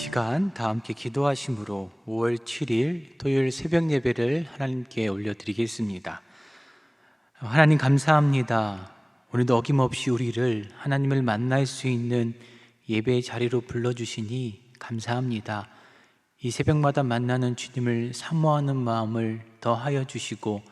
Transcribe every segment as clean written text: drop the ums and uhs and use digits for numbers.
시간 다 함께 기도하심으로 5월 7일 토요일 새벽 예배를 하나님께 올려드리겠습니다. 하나님 감사합니다. 오늘도 어김없이 우리를 하나님을 만날 수 있는 예배의 자리로 불러주시니 감사합니다. 이 새벽마다 만나는 주님을 사모하는 마음을 더하여 주시고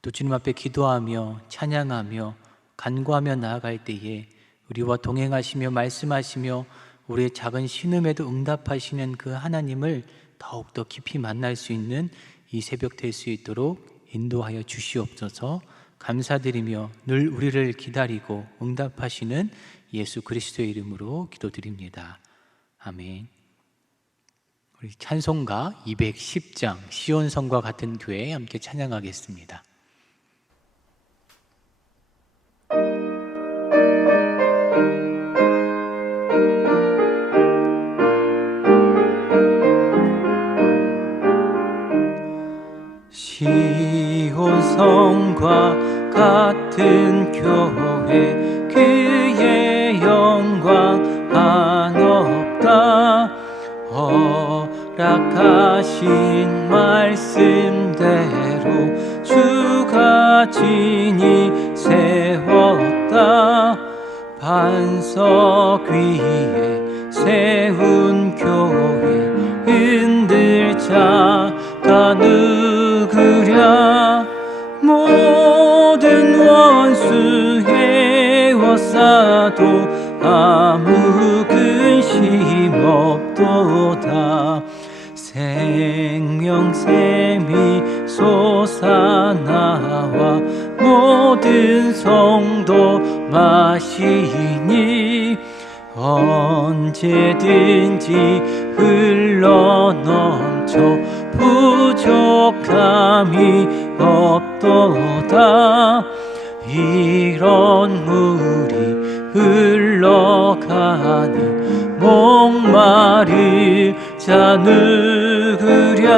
또 주님 앞에 기도하며 찬양하며 간구하며 나아갈 때에 우리와 동행하시며 말씀하시며 우리의 작은 신음에도 응답하시는 그 하나님을 더욱더 깊이 만날 수 있는 이 새벽 될 수 있도록 인도하여 주시옵소서. 감사드리며 늘 우리를 기다리고 응답하시는 예수 그리스도의 이름으로 기도드립니다. 아멘. 우리 찬송가 210장 시온성과 같은 교회 함께 찬양하겠습니다. 시온성과 같은 교회 그의 영광 한없다. 허락하신 말씀대로 주가 진히 세웠다. 반석 위에 세운 교회 흔들 자가 누구랴. 모든 원수 에워싸도 아무 근심 없도다. 생명샘이 솟아나와 모든 성도 마시니 언제든지 흘러넘쳐 부족함이 없도다. 이런 물이 흘러가는 목마를 자 누구랴.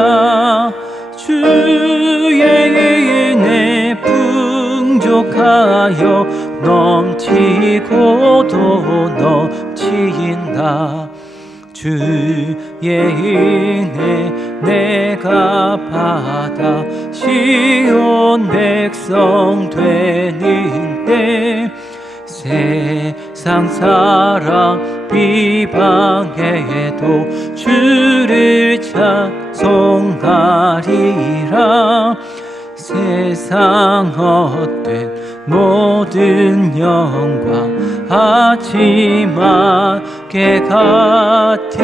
주의 은혜 풍족하여 넘치고도 넘친다. 주의 은혜 내가 받아 시온 백성 되는 때 세상 사람 비방해도 주를 찬송하리라. 세상 헛된 모든 영광 하지만 개 같으나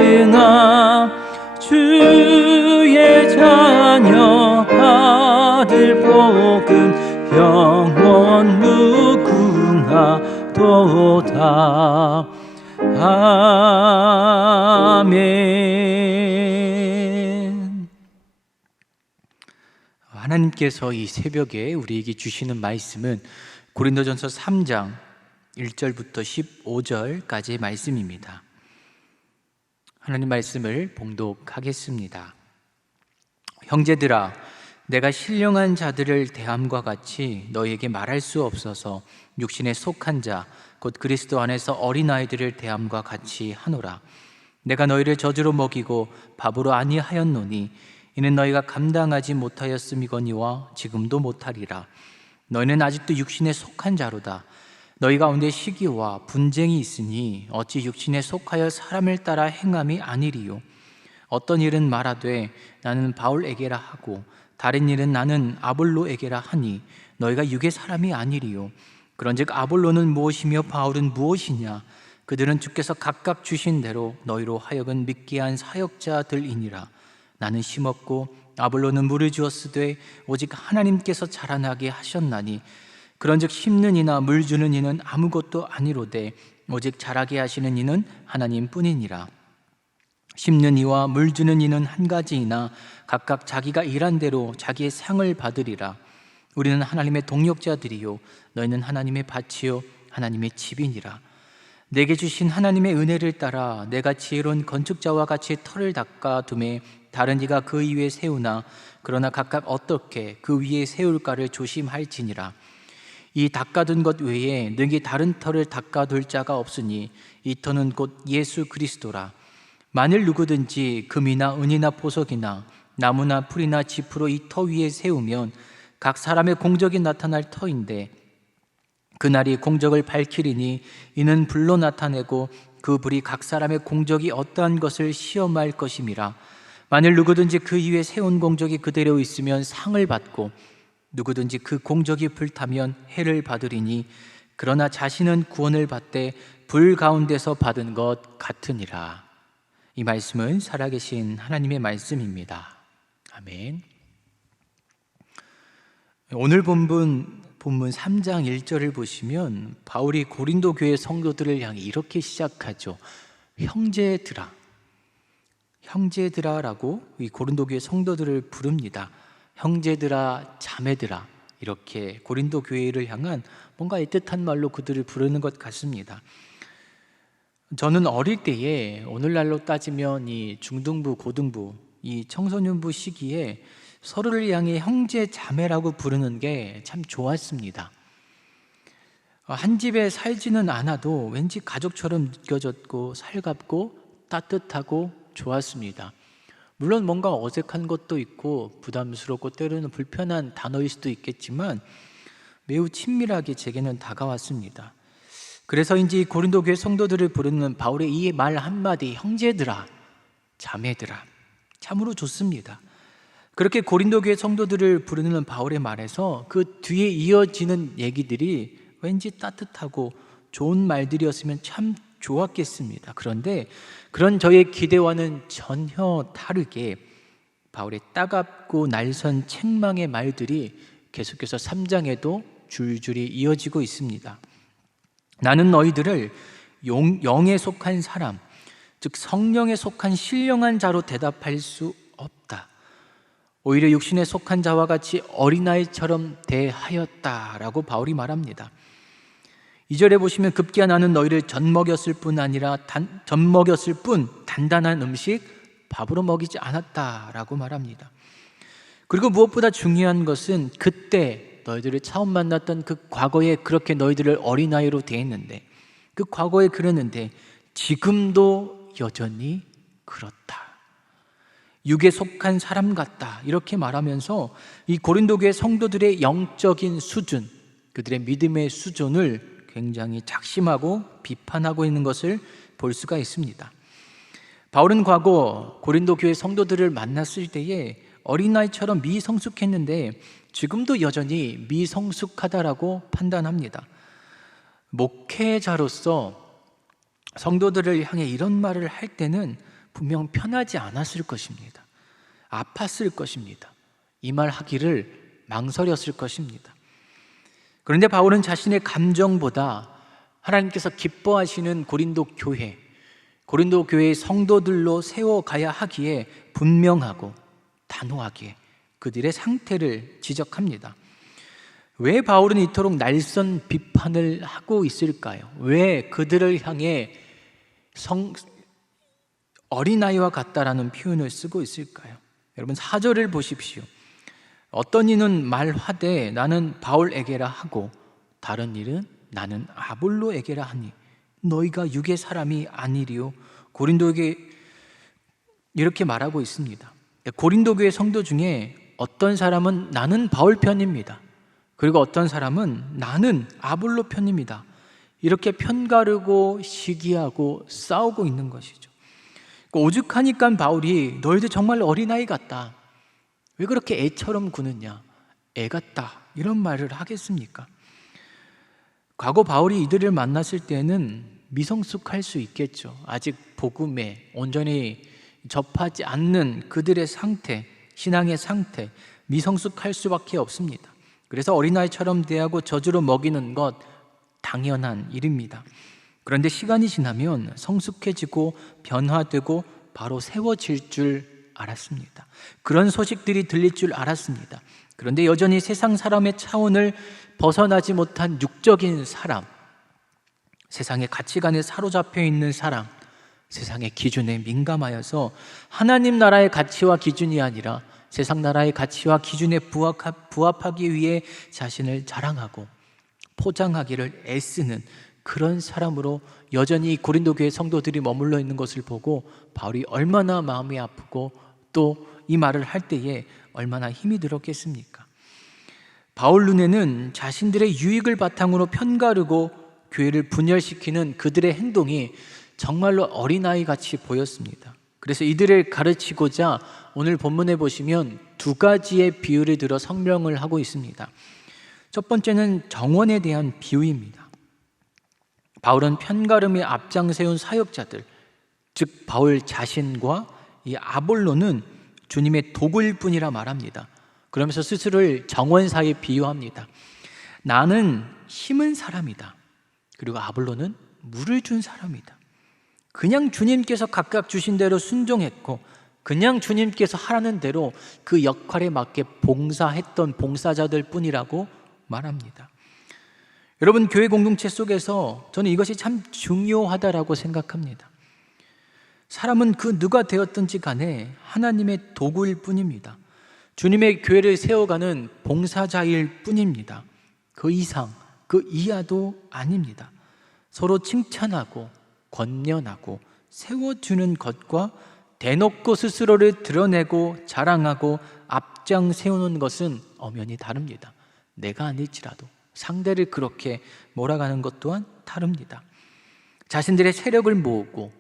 주의 자녀 아들 복은 영원 무궁하도다. 아멘. 하나님께서 이 새벽에 우리에게 주시는 말씀은 고린도전서 3장 1절부터 15절까지의 말씀입니다. 하나님 말씀을 봉독하겠습니다. 형제들아, 내가 신령한 자들을 대함과 같이 너희에게 말할 수 없어서 육신에 속한 자 곧 그리스도 안에서 어린아이들을 대함과 같이 하노라. 내가 너희를 저주로 먹이고 밥으로 아니하였노니 이는 너희가 감당하지 못하였음이거니와 지금도 못하리라. 너희는 아직도 육신에 속한 자로다. 너희 가운데 시기와 분쟁이 있으니 어찌 육신에 속하여 사람을 따라 행함이 아니리요. 어떤 일은 말하되 나는 바울에게라 하고 다른 일은 나는 아볼로에게라 하니 너희가 육의 사람이 아니리요. 그런즉 아볼로는 무엇이며 바울은 무엇이냐? 그들은 주께서 각각 주신 대로 너희로 하여금 믿게 한 사역자들이니라. 나는 심었고 아볼로는 물을 주었으되 오직 하나님께서 자라나게 하셨나니 그런즉 심는 이나 물 주는 이는 아무것도 아니로되 오직 자라게 하시는 이는 하나님뿐이니라. 심는 이와 물 주는 이는 한 가지이나 각각 자기가 일한 대로 자기의 상을 받으리라. 우리는 하나님의 동역자들이요 너희는 하나님의 밭이요 하나님의 집이니라. 내게 주신 하나님의 은혜를 따라 내가 지혜로운 건축자와 같이 터를 닦아 두매 다른 이가 그 위에 세우나 그러나 각각 어떻게 그 위에 세울까를 조심할지니라. 이 닦아둔 것 외에 능히 다른 터를 닦아둘 자가 없으니 이 터는 곧 예수 그리스도라. 만일 누구든지 금이나 은이나 보석이나 나무나 풀이나 지프로 이 터 위에 세우면 각 사람의 공적이 나타날 터인데 그날이 공적을 밝히리니 이는 불로 나타내고 그 불이 각 사람의 공적이 어떠한 것을 시험할 것임이라. 만일 누구든지 그 위에 세운 공적이 그대로 있으면 상을 받고 누구든지 그 공적이 불타면 해를 받으리니 그러나 자신은 구원을 받되 불 가운데서 받은 것 같으니라. 이 말씀은 살아계신 하나님의 말씀입니다. 아멘. 오늘 본문 3장 1절을 보시면 바울이 고린도 교회 성도들을 향해 이렇게 시작하죠. 형제들아라고 이 고린도 교회 성도들을 부릅니다. 형제들아, 자매들아, 이렇게 고린도 교회를 향한 뭔가 애틋한 말로 그들을 부르는 것 같습니다. 저는 어릴 때에 오늘날로 따지면 이 중등부, 고등부, 이 청소년부 시기에 서로를 향해 형제, 자매라고 부르는 게 참 좋았습니다. 한 집에 살지는 않아도 왠지 가족처럼 느껴졌고 살갑고 따뜻하고 좋았습니다. 물론 뭔가 어색한 것도 있고 부담스럽고 때로는 불편한 단어일 수도 있겠지만 매우 친밀하게 제게는 다가왔습니다. 그래서인지 고린도 교회 성도들을 부르는 바울의 이 말 한마디, 형제들아, 자매들아, 참으로 좋습니다. 그렇게 고린도 교회 성도들을 부르는 바울의 말에서 그 뒤에 이어지는 얘기들이 왠지 따뜻하고 좋은 말들이었으면 참 좋았겠습니다. 그런데 그런 저의 기대와는 전혀 다르게 바울의 따갑고 날선 책망의 말들이 계속해서 3장에도 줄줄이 이어지고 있습니다. 나는 너희들을 영에 속한 사람, 즉 성령에 속한 신령한 자로 대답할 수 없다. 오히려 육신에 속한 자와 같이 어린아이처럼 대하였다라고 바울이 말합니다. 2절에 보시면 급기야 나는 너희를 젖먹였을 뿐 단단한 음식 밥으로 먹이지 않았다라고 말합니다. 그리고 무엇보다 중요한 것은 그때 너희들을 처음 만났던 그 과거에 그렇게 너희들을 어린아이로 대했는데, 그 과거에 그랬는데 지금도 여전히 그렇다. 육에 속한 사람 같다, 이렇게 말하면서 이 고린도 교회 성도들의 영적인 수준, 그들의 믿음의 수준을 굉장히 작심하고 비판하고 있는 것을 볼 수가 있습니다. 바울은 과거 고린도 교회 성도들을 만났을 때에 어린아이처럼 미성숙했는데 지금도 여전히 미성숙하다라고 판단합니다. 목회자로서 성도들을 향해 이런 말을 할 때는 분명 편하지 않았을 것입니다. 아팠을 것입니다. 이 말 하기를 망설였을 것입니다. 그런데 바울은 자신의 감정보다 하나님께서 기뻐하시는 고린도 교회의 성도들로 세워가야 하기에 분명하고 단호하게 그들의 상태를 지적합니다. 왜 바울은 이토록 날선 비판을 하고 있을까요? 왜 그들을 향해 어린아이와 같다라는 표현을 쓰고 있을까요? 여러분 4절을 보십시오. 어떤 이는 말하되 나는 바울에게라 하고 다른 일은 나는 아볼로에게라 하니 너희가 육의 사람이 아니리요. 고린도에게 이렇게 말하고 있습니다. 고린도 교회 성도 중에 어떤 사람은 나는 바울 편입니다. 그리고 어떤 사람은 나는 아볼로 편입니다. 이렇게 편가르고 시기하고 싸우고 있는 것이죠. 오죽하니까 바울이 너희들 정말 어린아이 같다, 왜 그렇게 애처럼 구느냐, 애 같다, 이런 말을 하겠습니까? 과거 바울이 이들을 만났을 때는 미성숙할 수 있겠죠. 아직 복음에 온전히 접하지 않는 그들의 상태, 신앙의 상태, 미성숙할 수밖에 없습니다. 그래서 어린아이처럼 대하고 저주로 먹이는 것 당연한 일입니다. 그런데 시간이 지나면 성숙해지고 변화되고 바로 세워질 줄 알았습니다. 그런 소식들이 들릴 줄 알았습니다. 그런데 여전히 세상 사람의 차원을 벗어나지 못한 육적인 사람, 세상의 가치관에 사로잡혀 있는 사람, 세상의 기준에 민감하여서 하나님 나라의 가치와 기준이 아니라 세상 나라의 가치와 기준에 부합하기 위해 자신을 자랑하고 포장하기를 애쓰는 그런 사람으로 여전히 고린도 교회 성도들이 머물러 있는 것을 보고 바울이 얼마나 마음이 아프고 또 이 말을 할 때에 얼마나 힘이 들었겠습니까? 바울 눈에는 자신들의 유익을 바탕으로 편가르고 교회를 분열시키는 그들의 행동이 정말로 어린아이 같이 보였습니다. 그래서 이들을 가르치고자 오늘 본문에 보시면 두 가지의 비유를 들어 설명을 하고 있습니다. 첫 번째는 정원에 대한 비유입니다. 바울은 편가름에 앞장세운 사역자들, 즉 바울 자신과 이 아볼로는 주님의 도구일 뿐이라 말합니다. 그러면서 스스로를 정원사에 비유합니다. 나는 심은 사람이다. 그리고 아볼로는 물을 준 사람이다. 그냥 주님께서 각각 주신 대로 순종했고 그냥 주님께서 하라는 대로 그 역할에 맞게 봉사했던 봉사자들 뿐이라고 말합니다. 여러분, 교회 공동체 속에서 저는 이것이 참 중요하다라고 생각합니다. 사람은 그 누가 되었든지 간에 하나님의 도구일 뿐입니다. 주님의 교회를 세워가는 봉사자일 뿐입니다. 그 이상, 그 이하도 아닙니다. 서로 칭찬하고 권면하고 세워주는 것과 대놓고 스스로를 드러내고 자랑하고 앞장 세우는 것은 엄연히 다릅니다. 내가 아닐지라도 상대를 그렇게 몰아가는 것 또한 다릅니다. 자신들의 세력을 모으고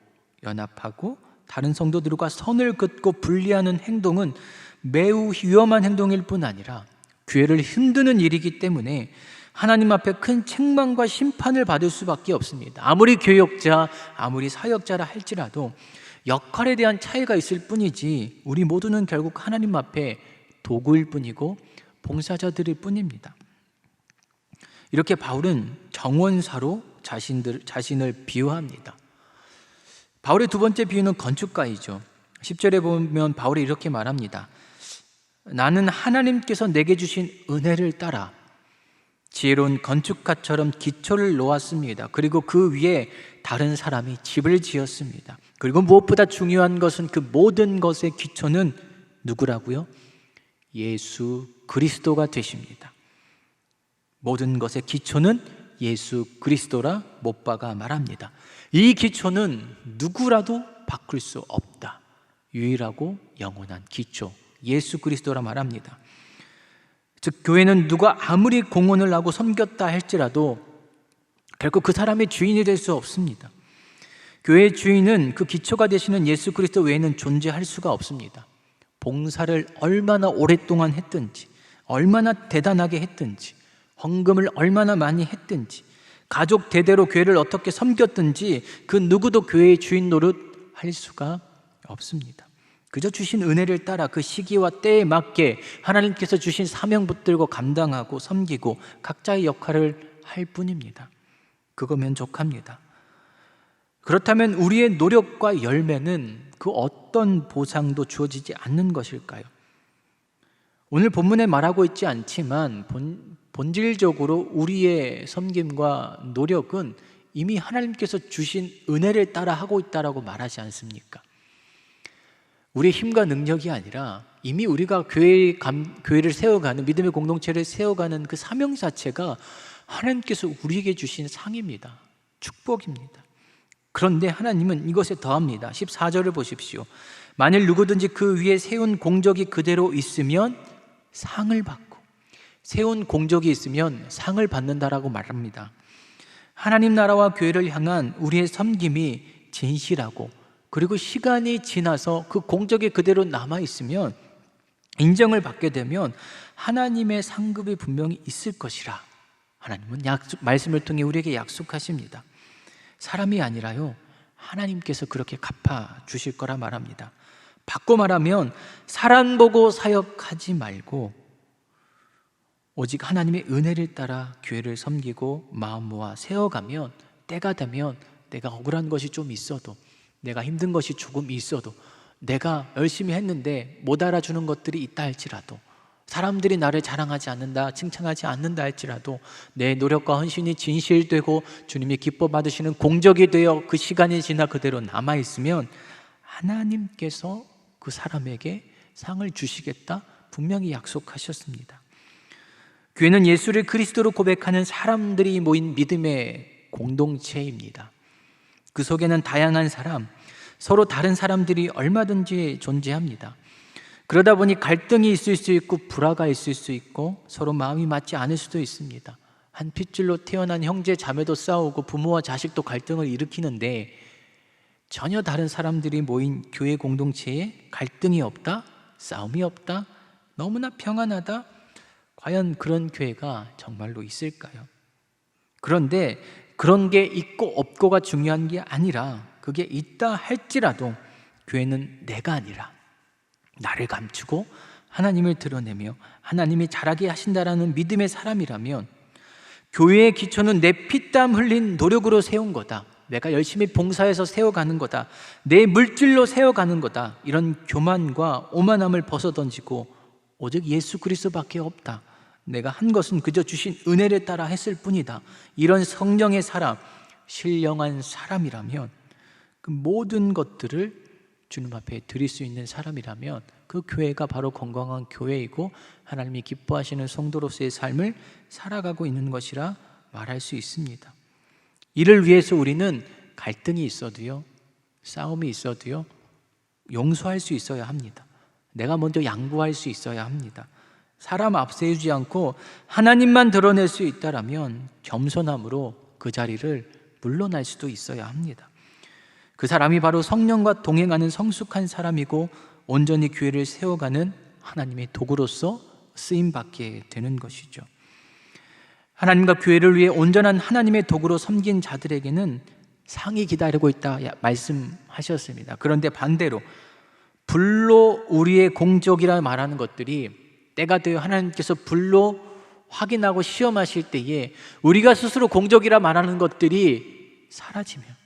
연합하고 다른 성도들과 선을 긋고 분리하는 행동은 매우 위험한 행동일 뿐 아니라 교회를 흔드는 일이기 때문에 하나님 앞에 큰 책망과 심판을 받을 수밖에 없습니다. 아무리 교역자, 아무리 사역자라 할지라도 역할에 대한 차이가 있을 뿐이지 우리 모두는 결국 하나님 앞에 도구일 뿐이고 봉사자들일 뿐입니다. 이렇게 바울은 정원사로 자신을 비유합니다. 바울의 두 번째 비유는 건축가이죠. 10절에 보면 바울이 이렇게 말합니다. 나는 하나님께서 내게 주신 은혜를 따라 지혜로운 건축가처럼 기초를 놓았습니다. 그리고 그 위에 다른 사람이 집을 지었습니다. 그리고 무엇보다 중요한 것은 그 모든 것의 기초는 누구라고요? 예수 그리스도가 되십니다. 모든 것의 기초는 예수 그리스도라 못 박아 말합니다. 이 기초는 누구라도 바꿀 수 없다. 유일하고 영원한 기초, 예수 그리스도라 말합니다. 즉 교회는 누가 아무리 공헌을 하고 섬겼다 할지라도 결국 그 사람의 주인이 될 수 없습니다. 교회의 주인은 그 기초가 되시는 예수 그리스도 외에는 존재할 수가 없습니다. 봉사를 얼마나 오랫동안 했든지, 얼마나 대단하게 했든지, 헌금을 얼마나 많이 했든지, 가족 대대로 교회를 어떻게 섬겼든지 그 누구도 교회의 주인 노릇 할 수가 없습니다. 그저 주신 은혜를 따라 그 시기와 때에 맞게 하나님께서 주신 사명 붙들고 감당하고 섬기고 각자의 역할을 할 뿐입니다. 그거면 족합니다. 그렇다면 우리의 노력과 열매는 그 어떤 보상도 주어지지 않는 것일까요? 오늘 본문에 말하고 있지 않지만 본질적으로 우리의 섬김과 노력은 이미 하나님께서 주신 은혜를 따라 하고 있다라고 말하지 않습니까? 우리의 힘과 능력이 아니라 이미 우리가 교회를 세워가는, 믿음의 공동체를 세워가는 그 사명 자체가 하나님께서 우리에게 주신 상입니다. 축복입니다. 그런데 하나님은 이것에 더합니다. 14절을 보십시오. 만일 누구든지 그 위에 세운 공적이 그대로 있으면 상을 받고, 세운 공적이 있으면 상을 받는다라고 말합니다. 하나님 나라와 교회를 향한 우리의 섬김이 진실하고, 그리고 시간이 지나서 그 공적이 그대로 남아있으면, 인정을 받게 되면 하나님의 상급이 분명히 있을 것이라 하나님은 말씀을 통해 우리에게 약속하십니다. 사람이 아니라요, 하나님께서 그렇게 갚아주실 거라 말합니다. 바꿔 말하면 사람 보고 사역하지 말고 오직 하나님의 은혜를 따라 교회를 섬기고 마음 모아 세워가면, 때가 되면 내가 억울한 것이 좀 있어도, 내가 힘든 것이 조금 있어도, 내가 열심히 했는데 못 알아주는 것들이 있다 할지라도, 사람들이 나를 자랑하지 않는다, 칭찬하지 않는다 할지라도 내 노력과 헌신이 진실되고 주님이 기뻐 받으시는 공적이 되어 그 시간이 지나 그대로 남아있으면 하나님께서 그 사람에게 상을 주시겠다 분명히 약속하셨습니다. 교회는 예수를 그리스도로 고백하는 사람들이 모인 믿음의 공동체입니다. 그 속에는 다양한 사람, 서로 다른 사람들이 얼마든지 존재합니다. 그러다 보니 갈등이 있을 수 있고 불화가 있을 수 있고 서로 마음이 맞지 않을 수도 있습니다. 한 핏줄로 태어난 형제 자매도 싸우고 부모와 자식도 갈등을 일으키는데 전혀 다른 사람들이 모인 교회 공동체에 갈등이 없다? 싸움이 없다? 너무나 평안하다? 과연 그런 교회가 정말로 있을까요? 그런데 그런 게 있고 없고가 중요한 게 아니라 그게 있다 할지라도 교회는 내가 아니라 나를 감추고 하나님을 드러내며 하나님이 잘하게 하신다라는 믿음의 사람이라면 교회의 기초는 내 피땀 흘린 노력으로 세운 거다. 내가 열심히 봉사해서 세워가는 거다. 내 물질로 세워가는 거다. 이런 교만과 오만함을 벗어던지고 오직 예수 그리스도밖에 없다. 내가 한 것은 그저 주신 은혜를 따라 했을 뿐이다. 이런 성령의 사람, 신령한 사람이라면 그 모든 것들을 주님 앞에 드릴 수 있는 사람이라면 그 교회가 바로 건강한 교회이고 하나님이 기뻐하시는 성도로서의 삶을 살아가고 있는 것이라 말할 수 있습니다. 이를 위해서 우리는 갈등이 있어도요, 싸움이 있어도요, 용서할 수 있어야 합니다. 내가 먼저 양보할 수 있어야 합니다. 사람 앞세우지 않고 하나님만 드러낼 수 있다라면 겸손함으로 그 자리를 물러날 수도 있어야 합니다. 그 사람이 바로 성령과 동행하는 성숙한 사람이고 온전히 교회를 세워가는 하나님의 도구로서 쓰임받게 되는 것이죠. 하나님과 교회를 위해 온전한 하나님의 도구로 섬긴 자들에게는 상이 기다리고 있다 말씀하셨습니다. 그런데 반대로 불로 우리의 공적이라 말하는 것들이 때가 되어 하나님께서 불로 확인하고 시험하실 때에 우리가 스스로 공적이라 말하는 것들이 사라지면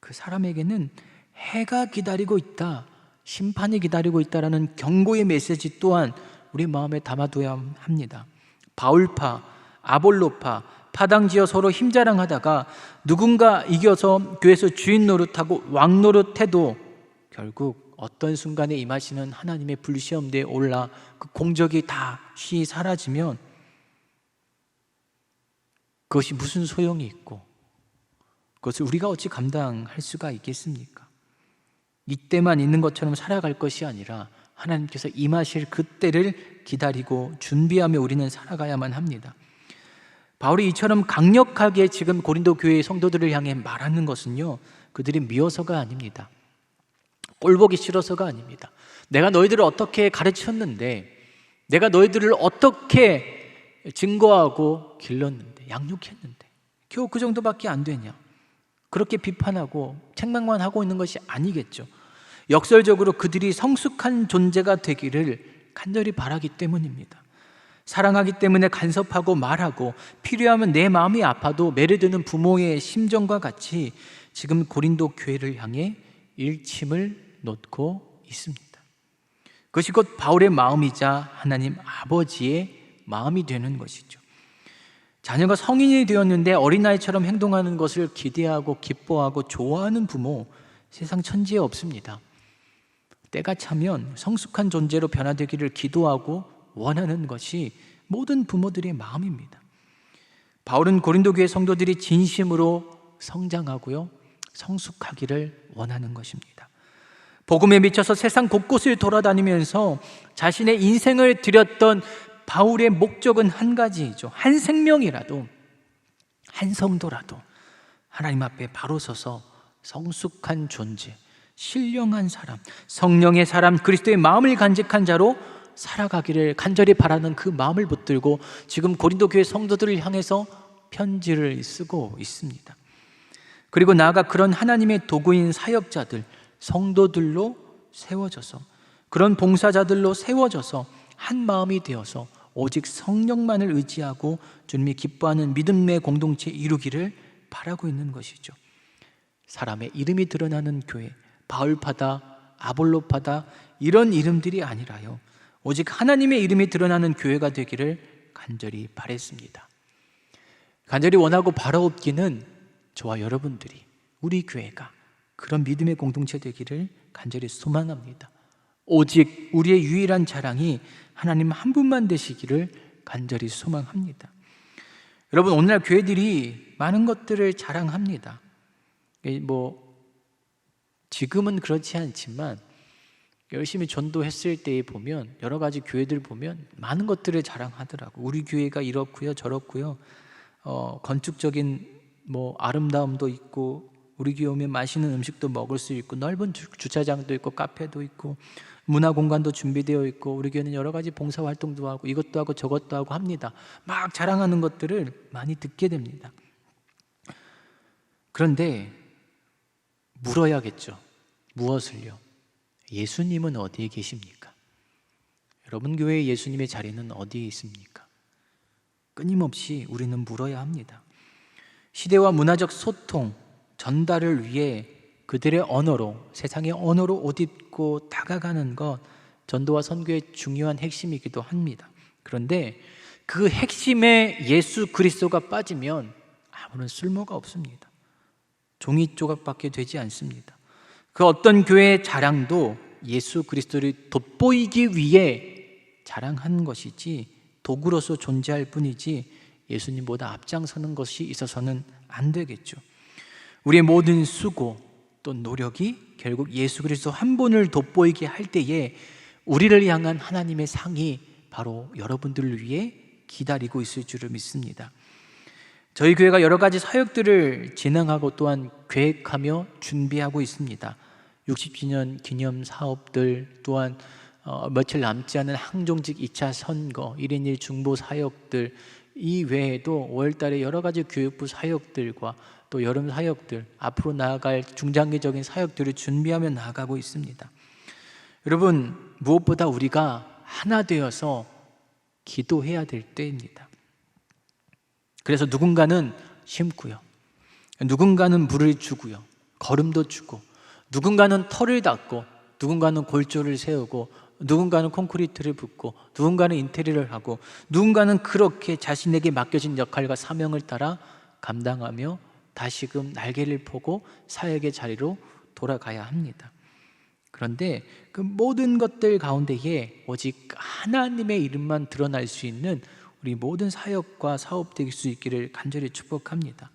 그 사람에게는 해가 기다리고 있다, 심판이 기다리고 있다라는 경고의 메시지 또한 우리 마음에 담아둬야 합니다. 바울파, 아볼로파, 파당지어 서로 힘자랑하다가 누군가 이겨서 교회에서 주인 노릇하고 왕 노릇해도 결국 어떤 순간에 임하시는 하나님의 불시험대에 올라 그 공적이 다시 사라지면 그것이 무슨 소용이 있고 그것을 우리가 어찌 감당할 수가 있겠습니까? 이때만 있는 것처럼 살아갈 것이 아니라 하나님께서 임하실 그때를 기다리고 준비하며 우리는 살아가야만 합니다. 바울이 이처럼 강력하게 지금 고린도 교회의 성도들을 향해 말하는 것은요, 그들이 미워서가 아닙니다. 꼴보기 싫어서가 아닙니다. 내가 너희들을 어떻게 가르쳤는데, 내가 너희들을 어떻게 증거하고 길렀는데, 양육했는데 겨우 그 정도밖에 안 되냐, 그렇게 비판하고 책망만 하고 있는 것이 아니겠죠. 역설적으로 그들이 성숙한 존재가 되기를 간절히 바라기 때문입니다. 사랑하기 때문에 간섭하고 말하고 필요하면 내 마음이 아파도 매료되는 부모의 심정과 같이 지금 고린도 교회를 향해 일침을 놓고 있습니다. 그것이 곧 바울의 마음이자 하나님 아버지의 마음이 되는 것이죠. 자녀가 성인이 되었는데 어린아이처럼 행동하는 것을 기대하고 기뻐하고 좋아하는 부모, 세상 천지에 없습니다. 때가 차면 성숙한 존재로 변화되기를 기도하고 원하는 것이 모든 부모들의 마음입니다. 바울은 고린도 교회 성도들이 진심으로 성장하고요, 성숙하기를 원하는 것입니다. 복음에 미쳐서 세상 곳곳을 돌아다니면서 자신의 인생을 드렸던 바울의 목적은 한 가지이죠. 한 생명이라도, 한 성도라도 하나님 앞에 바로 서서 성숙한 존재, 신령한 사람, 성령의 사람, 그리스도의 마음을 간직한 자로 살아가기를 간절히 바라는 그 마음을 붙들고 지금 고린도 교회 성도들을 향해서 편지를 쓰고 있습니다. 그리고 나아가 그런 하나님의 도구인 사역자들, 성도들로 세워져서, 그런 봉사자들로 세워져서 한 마음이 되어서 오직 성령만을 의지하고 주님이 기뻐하는 믿음의 공동체 이루기를 바라고 있는 것이죠. 사람의 이름이 드러나는 교회, 바울파다, 아볼로파다 이런 이름들이 아니라요, 오직 하나님의 이름이 드러나는 교회가 되기를 간절히 바랬습니다. 간절히 원하고 바라옵기는 저와 여러분들이, 우리 교회가 그런 믿음의 공동체 되기를 간절히 소망합니다. 오직 우리의 유일한 자랑이 하나님 한 분만 되시기를 간절히 소망합니다. 여러분, 오늘날 교회들이 많은 것들을 자랑합니다. 지금은 그렇지 않지만 열심히 전도했을 때에 보면, 여러 가지 교회들 보면 많은 것들을 자랑하더라고. 우리 교회가 이렇고요, 저렇고요. 건축적인 아름다움도 있고, 우리 교회 오면 맛있는 음식도 먹을 수 있고, 넓은 주차장도 있고, 카페도 있고, 문화 공간도 준비되어 있고, 우리 교회는 여러 가지 봉사 활동도 하고, 이것도 하고 저것도 하고 합니다. 막 자랑하는 것들을 많이 듣게 됩니다. 그런데 물어야겠죠. 무엇을요? 예수님은 어디에 계십니까? 여러분 교회의 예수님의 자리는 어디에 있습니까? 끊임없이 우리는 물어야 합니다. 시대와 문화적 소통, 전달을 위해 그들의 언어로, 세상의 언어로 옷 입고 다가가는 것, 전도와 선교의 중요한 핵심이기도 합니다. 그런데 그 핵심에 예수 그리스도가 빠지면 아무런 쓸모가 없습니다. 종이 조각밖에 되지 않습니다. 그 어떤 교회의 자랑도 예수 그리스도를 돋보이기 위해 자랑하는 것이지, 도구로서 존재할 뿐이지 예수님보다 앞장서는 것이 있어서는 안 되겠죠. 우리의 모든 수고 또 노력이 결국 예수 그리스도 한 분을 돋보이게 할 때에 우리를 향한 하나님의 상이 바로 여러분들을 위해 기다리고 있을 줄을 믿습니다. 저희 교회가 여러 가지 사역들을 진행하고 또한 계획하며 준비하고 있습니다. 60주년 기념 사업들, 또한 며칠 남지 않은 항종직 2차 선거, 1인 1 중보 사역들, 이 외에도 5월달에 여러 가지 교육부 사역들과 또 여름 사역들, 앞으로 나아갈 중장기적인 사역들을 준비하며 나아가고 있습니다. 여러분, 무엇보다 우리가 하나 되어서 기도해야 될 때입니다. 그래서 누군가는 심고요, 누군가는 물을 주고요, 거름도 주고, 누군가는 터를 닦고, 누군가는 골조를 세우고, 누군가는 콘크리트를 붓고, 누군가는 인테리어를 하고, 누군가는 그렇게 자신에게 맡겨진 역할과 사명을 따라 감당하며 다시금 날개를 펴고 사역의 자리로 돌아가야 합니다. 그런데 그 모든 것들 가운데에 오직 하나님의 이름만 드러날 수 있는 우리 모든 사역과 사업 될 수 있기를 간절히 축복합니다.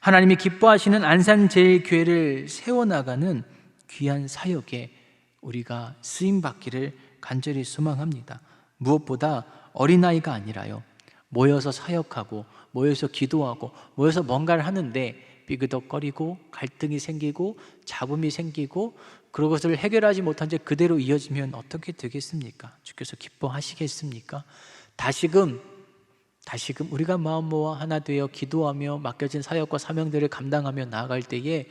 하나님이 기뻐하시는 안산제일교회를 세워나가는 귀한 사역에 우리가 쓰임받기를 간절히 소망합니다. 무엇보다 어린아이가 아니라요, 모여서 사역하고 모여서 기도하고 모여서 뭔가를 하는데 삐그덕거리고 갈등이 생기고 잡음이 생기고 그것을 해결하지 못한 채 그대로 이어지면 어떻게 되겠습니까? 주께서 기뻐하시겠습니까? 다시금 우리가 마음 모아 하나 되어 기도하며 맡겨진 사역과 사명들을 감당하며 나아갈 때에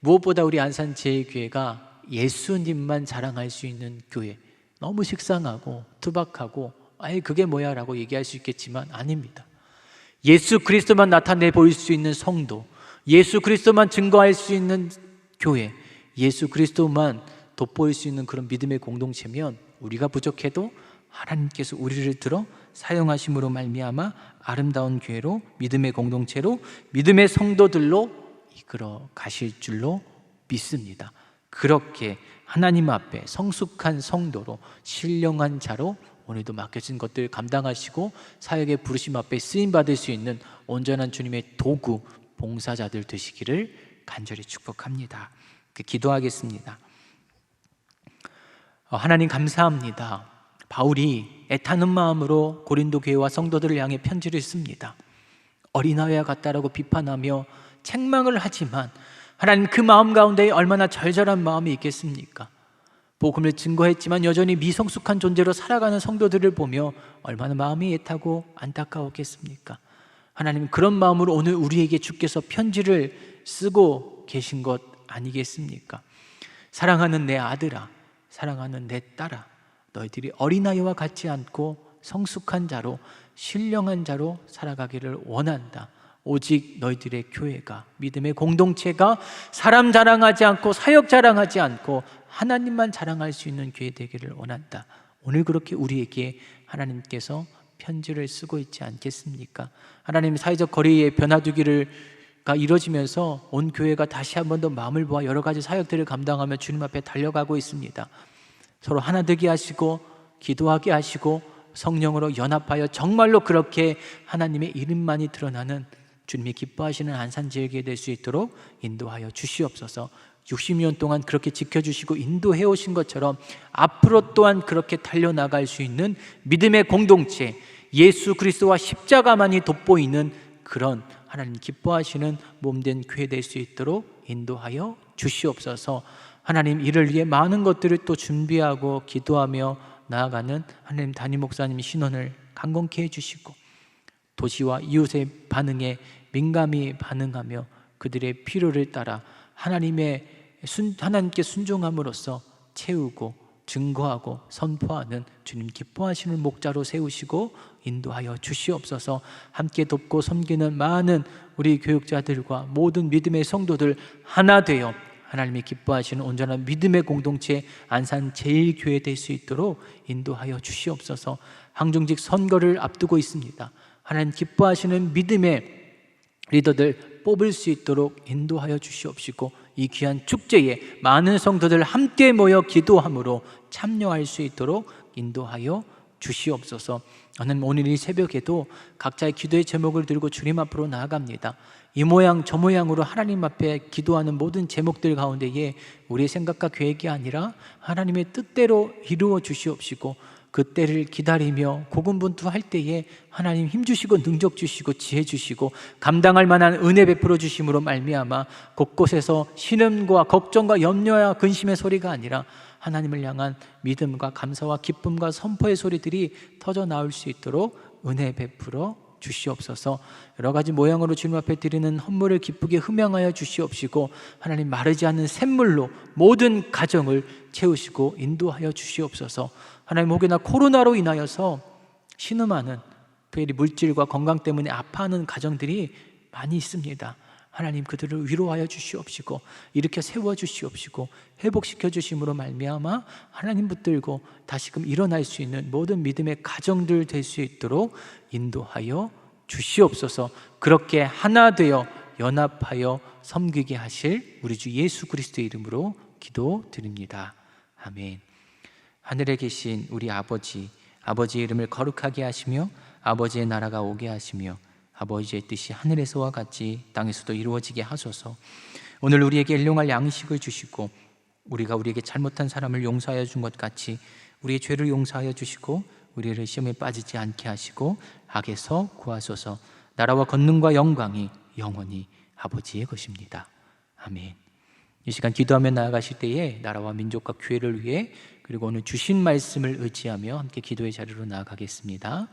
무엇보다 우리 안산제일교회가 예수님만 자랑할 수 있는 교회, 너무 식상하고 투박하고 아예 그게 뭐야 라고 얘기할 수 있겠지만 아닙니다. 예수 그리스도만 나타내 보일 수 있는 성도, 예수 그리스도만 증거할 수 있는 교회, 예수 그리스도만 돋보일 수 있는 그런 믿음의 공동체면 우리가 부족해도 하나님께서 우리를 들어 사용하심으로 말미암아 아름다운 교회로, 믿음의 공동체로, 믿음의 성도들로 이끌어 가실 줄로 믿습니다. 그렇게 하나님 앞에 성숙한 성도로, 신령한 자로 오늘도 맡겨진 것들 감당하시고 사역의 부르심 앞에 쓰임받을 수 있는 온전한 주님의 도구, 봉사자들 되시기를 간절히 축복합니다. 기도하겠습니다. 하나님 감사합니다. 바울이 애타는 마음으로 고린도 교회와 성도들을 향해 편지를 씁니다. 어린아이와 같다라고 비판하며 책망을 하지만 하나님, 그 마음 가운데 얼마나 절절한 마음이 있겠습니까? 복음을 증거했지만 여전히 미성숙한 존재로 살아가는 성도들을 보며 얼마나 마음이 애타고 안타까웠겠습니까? 하나님, 그런 마음으로 오늘 우리에게 주께서 편지를 쓰고 계신 것 아니겠습니까? 사랑하는 내 아들아, 사랑하는 내 딸아, 너희들이 어린아이와 같지 않고 성숙한 자로, 신령한 자로 살아가기를 원한다. 오직 너희들의 교회가, 믿음의 공동체가 사람 자랑하지 않고 사역 자랑하지 않고 하나님만 자랑할 수 있는 교회 되기를 원한다. 오늘 그렇게 우리에게 하나님께서 편지를 쓰고 있지 않겠습니까? 하나님, 사회적 거리의 변화되기가 이루어지면서 온 교회가 다시 한 번 더 마음을 모아 여러 가지 사역들을 감당하며 주님 앞에 달려가고 있습니다. 서로 하나 되게 하시고 기도하게 하시고 성령으로 연합하여 정말로 그렇게 하나님의 이름만이 드러나는 주님이 기뻐하시는 안산지역이 될 수 있도록 인도하여 주시옵소서. 60년 동안 그렇게 지켜주시고 인도해 오신 것처럼 앞으로 또한 그렇게 달려나갈 수 있는 믿음의 공동체, 예수 그리스도와 십자가만이 돋보이는 그런 하나님 기뻐하시는 몸된 교회 될 수 있도록 인도하여 주시옵소서. 하나님, 이를 위해 많은 것들을 또 준비하고 기도하며 나아가는 하나님 담임 목사님 신원을 강건케 해주시고, 도시와 이웃의 반응에 민감히 반응하며 그들의 필요를 따라 하나님께 순종함으로써 채우고 증거하고 선포하는 주님 기뻐하시는 목자로 세우시고 인도하여 주시옵소서. 함께 돕고 섬기는 많은 우리 교육자들과 모든 믿음의 성도들 하나 되어 하나님이 기뻐하시는 온전한 믿음의 공동체 안산 제일교회 될 수 있도록 인도하여 주시옵소서. 항중직 선거를 앞두고 있습니다. 하나님 기뻐하시는 믿음의 리더들 뽑을 수 있도록 인도하여 주시옵시고, 이 귀한 축제에 많은 성도들 함께 모여 기도함으로 참여할 수 있도록 인도하여 주시옵소서. 하나님, 오늘 이 새벽에도 각자의 기도의 제목을 들고 주님 앞으로 나아갑니다. 이 모양 저 모양으로 하나님 앞에 기도하는 모든 제목들 가운데에 우리의 생각과 계획이 아니라 하나님의 뜻대로 이루어 주시옵시고, 그 때를 기다리며 고군분투할 때에 하나님 힘주시고 능력 주시고 지혜 주시고 감당할 만한 은혜 베풀어 주심으로 말미암아 곳곳에서 신음과 걱정과 염려와 근심의 소리가 아니라 하나님을 향한 믿음과 감사와 기쁨과 선포의 소리들이 터져 나올 수 있도록 은혜 베풀어 주시옵소서. 여러 가지 모양으로 주님 앞에 드리는 헌물을 기쁘게 흠양하여 주시옵시고, 하나님 마르지 않는 샘물로 모든 가정을 채우시고 인도하여 주시옵소서. 하나님, 혹여나 코로나로 인하여서 신음하는, 특별히 물질과 건강 때문에 아파하는 가정들이 많이 있습니다. 하나님, 그들을 위로하여 주시옵시고 일으켜 세워 주시옵시고 회복시켜 주심으로 말미암아 하나님 붙들고 다시금 일어날 수 있는 모든 믿음의 가정들 될 수 있도록 인도하여 주시옵소서. 그렇게 하나 되어 연합하여 섬기게 하실 우리 주 예수 그리스도의 이름으로 기도드립니다. 아멘. 하늘에 계신 우리 아버지의 이름을 거룩하게 하시며 아버지의 나라가 오게 하시며 아버지의 뜻이 하늘에서와 같이 땅에서도 이루어지게 하소서. 오늘 우리에게 일용할 양식을 주시고 우리에게 잘못한 사람을 용서하여 준 것 같이 우리의 죄를 용서하여 주시고 우리를 시험에 빠지지 않게 하시고 악에서 구하소서. 나라와 권능과 영광이 영원히 아버지의 것입니다. 아멘. 이 시간 기도하며 나아가실 때에 나라와 민족과 교회를 위해 그리고 오늘 주신 말씀을 의지하며 함께 기도의 자리로 나아가겠습니다.